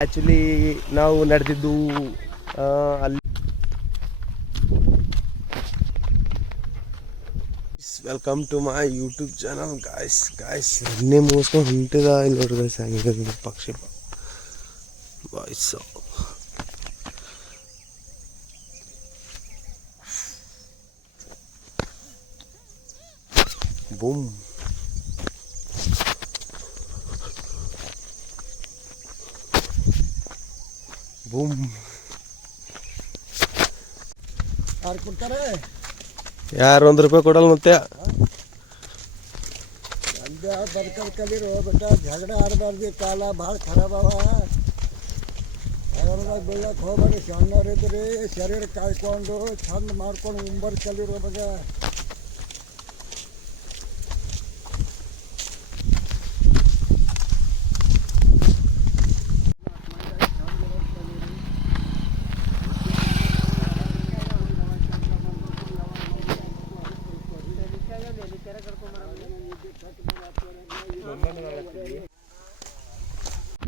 Actually ನಾವು ನಡೆದಿದ್ದು ಆ, ಅಲ್ಲಿ welcome to my YouTube channel guys guys ಎಣ್ಣೆ ಮುಗಿಸ್ಕೊಂಡು ಹೊಂಟಿದ ಇಲ್ಲಿ ನೋಡ್ರಿ ಗಾಯ್ಸ್ ಹಂಗೆ ಪಕ್ಷಿ. ವಾಯ್ಸ್ ಬೂಮ್ ಬೂಮ್ ಯಾರು ಕೊಡ್ತಾರೆ? ಯಾರು ಒಂದು ರೂಪಾಯಿ ಕೊಡಲ್ಲ ಮತ್ತೆ. ಅಂದ ಬದುಕಲ್ ಕಲಿರೋ ಬೇಟ ಜಗಳ ಆಡಬಾರ್ದು ಕಾಲ ಭಾಳ ಖರಾಬ್ ಅವ. ಅವರದಾಗ ಬೀಳಕ್ಕೆ ಹೋಗ್ಬೇಡಿ ಸಣ್ಣವ್ರಿದ್ರಿ ಶರೀರ ಕಾಯ್ಕೊಂಡು ಚಂದ ಮಾಡ್ಕೊಂಡು ಉಂಬರ್ ಕಲಿರೋ ಬಗ್ಗೆ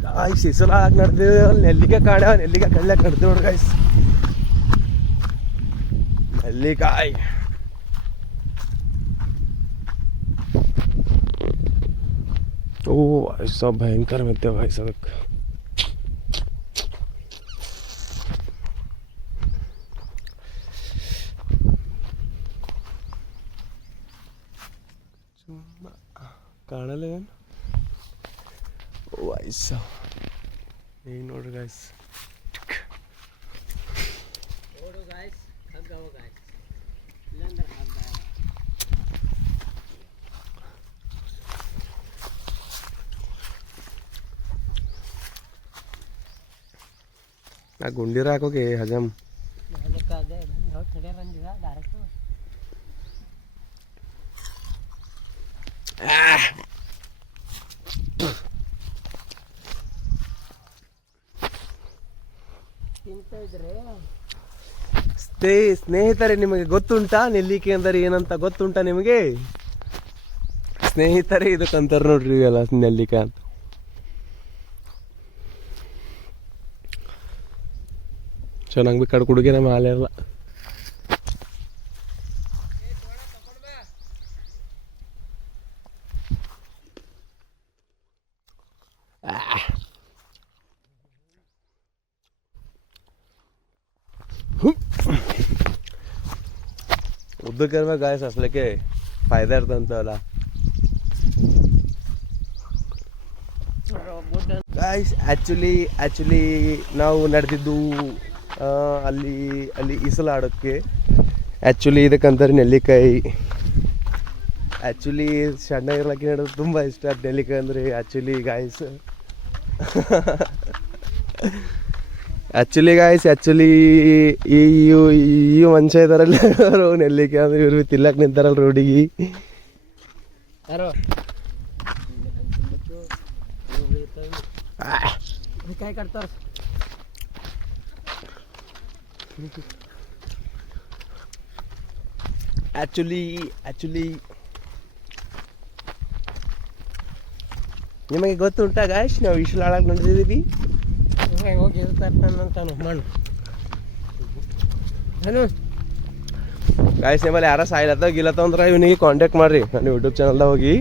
ಗಾಯ್ಸ್ ಈ ಸಲ ಹಾಕಿ ನಡೆದಿದೆ ಅಲ್ಲಿ ನೆಲ್ಲಿಗೆ ಕಾಣ್ಯಾವ ನೆಲ್ಲಿಗೆ ಕಳ್ಳ್ಯಾಕ ನಡೆದು ನೋಡ್ರಿ ಗಾಯ್ಸ್ ನೆಲ್ಲಿಕಾಯಿ ಓ ಐಸ ಭಯಂಕರ ಮೆತ್ತೆ ಗಾಯ್ಸ್ ಅದಕ್ಕೆ ಕಾಣಲ್ಲ ಏನು ವಯಸ್ಸ ಈಗ ನೋಡ್ರಿ ಗಾಯ್ಸ್ ನಾ ಗುಂಡಿರ ಹಾಕೋಕೆ ಹಜಮ್ ಸ್ನೇ, ಸ್ನೇಹಿತರೆ, ನಿಮಗೆ ಗೊತ್ತುಂಟಾ? ನೆಲ್ಲಿಕೆ ಅಂದರೆ ಏನಂತ ಗೊತ್ತುಂಟಾ ನಿಮಗೆ? ಸ್ನೇಹಿತರೆ ಇದಕ್ಕಂತಾರೆ ನೋಡ್ರಿ ಎಲ್ಲ ನೆಲ್ಲಿಕ ಅಂತ. ಚೆನ್ನಾಗಿ ಬಿ ಕಡ್ಕುಡುಗೆ ನಮ್ಮ ಹಾಲೆ ಅಬ್ದುಲ್ ಕರ್ಮ ಗಾಯಸ್ ಅಸಲಕ್ಕೆ ಫಾಯ್ದಾ ಇರ್ತಂತವಲ್ಲ ಗಾಯ್ಸ್ ಆ್ಯಕ್ಚುಲಿ ಆ್ಯಕ್ಚುಲಿ ನಾವು ನಡೆದಿದ್ದು ಅಲ್ಲಿ ಅಲ್ಲಿ ಈಸಲಾಡೋಕ್ಕೆ ಆ್ಯಕ್ಚುಲಿ ಇದಕ್ಕಂತಾರೆ ನೆಲ್ಲಿಕಾಯಿ. ಆ್ಯಕ್ಚುಲಿ ಸಣ್ಣ ಇರ್ಲಕ್ಕೆ ನಡೆದು ತುಂಬ ಇಷ್ಟ. ನೆಲ್ಲಿಕಾಯಿ ಅಂದರೆ actually guys actually guys actually ಈ ಇವ್- ಈ ಮನುಷ್ಯ ಇದಾರಲ್ಲ ಅವರು ನೆಲ್ಲಿಕೆ ಅಂದ್ರೆ ಇವ್ರು ತಿಲ್ಲಕ್ಕೆ ನಿಂತಾರಲ್ಲ ರೋಡಿಗೆ ಆ್ಯಕ್ಚುಲಿ ಆ್ಯಕ್ಚುಲಿ ನಿಮಗೆ ಗೊತ್ತುಂಟಾ ಗಾಯ್ಸ್ ನಾವು ಈಶ್ಲಾಳಕ್ಕೆ ನಡೆದಿದ್ದೀವಿ ಹೋಗಿ ಇರ್ತಾರಂತಾನು ಮಣ್ಣು ಏನು? ಗಾಯ್ಸ್ ನಿಮ್ಮಲ್ಲಿ ಯಾರ ಸಾಯ್ಲತ್ತ ಗಿಲತ್ತ ಅಂದ್ರೆ ಇವನಿಗೆ ಕಾಂಟ್ಯಾಕ್ಟ್ ಮಾಡ್ರಿ. ನನ್ನ ಯೂಟ್ಯೂಬ್ ಚಾನಲ್ದಾಗ ಹೋಗಿ.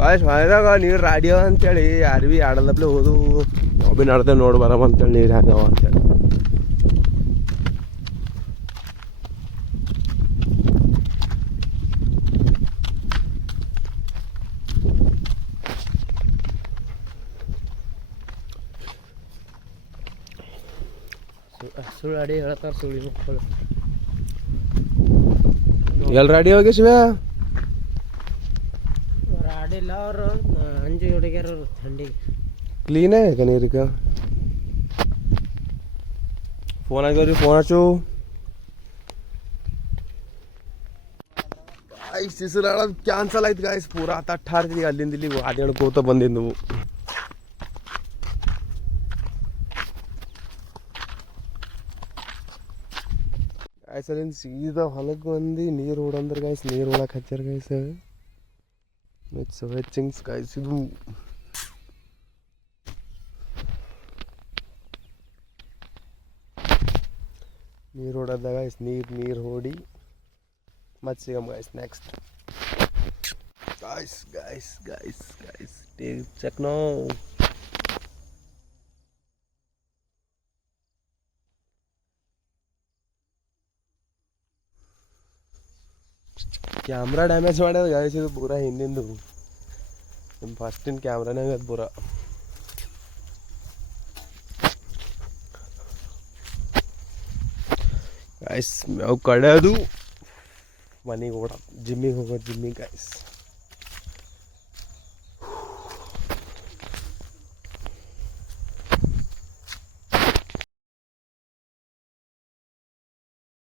ಗಾಯ್ಸ್ ಮನೆದಾಗ ನೀರು ರಾಡಿಯೋ ಅಂತೇಳಿ ಯಾರು ಭೀ ಆಡಲ್ಲಪ್ಲೆ ಹೋದು ನಾವು ಭೀ ನಡ್ದೆ ನೋಡಿ, ಬರಮ ಅಂತೇಳಿ ನೀರು ಹಂಗವ ಅಂತೇಳಿ. ಸುಳ್ಳು ಅಡಿ ಹೇಳ್ತಾರ ಸುಳ್ಳಿ ಮಕ್ಕಳು ಎಲ್ಲ ರೆಡಿ ಹೋಗಿ ಶಿವ ಆಡಿಲ್ಲ ಅವರು ಅಂಜಿ ಹುಡುಗಿಯರು ಥಂಡಿಗೆ ಕ್ಲೀನೇ ಕನೀರಿಕ ಫೋನ್ ಆಗ್ಯಾವ್ರಿ ಫೋನ್ ಹಚ್ಚು. ಗಾಯ್ಸ್ ಹೆಸರು ಕ್ಯಾನ್ಸಲ್ ಆಯ್ತು ಗಾಯ್ಸ್ ಪೂರಾ ಹತ್ತು ಅಟ್ಟಾರ್ತಿದ್ದೀವಿ ಅಲ್ಲಿಂದ ಇಲ್ಲಿಗೆ ಅದೇಳ್ಕೋತ ಬಂದಿದ್ದು. ಗಾಯ್ಸ್ ಅಲ್ಲಿಂದ ಸೀದಾ ಹೊಲಕ್ಕೆ ಬಂದು, ನೀರು ಹೊಡಂದ್ರೆ ಗಾಯ್ಸ್ ನೀರು ಹೊಡಕ್ಕೆ ಹಚ್ಚಾರ ಗಾಯ್ಸ್ ಮಿಟ್ಸ್ ವೆಚ್ಚಿಂಗ್ಸ್ ಗಾಯ್ಸ್ ಇದು ನೀರು ಹೊಡೋದ ಗಾಯ್ಸ್ ನೀರು ನೀರು ಹೊಡಿ. ಮತ್ತೆ ಸಿಗಮ್ guys next guys guys guys guys check no camera damage ಮಾಡ್ಯದ ಗಾಯ್ಸ್ ಇದು ಪೂರ ಹಿಂದಿಂದು ನಿಮ್ಮ ಫಸ್ಟಿನ ಕ್ಯಾಮ್ರಾನೇ ಅದು ಪೂರ ಗಾಯ್ಸ್ ನಾವು ಕಡೆಯೋದು ಮನೆಗೆ ಓಡ ಜಿಮ್ಮಿಗೆ ಹೋಗೋದು ಜಿಮ್ಮಿಗೆ ಗಾಯ್ಸ್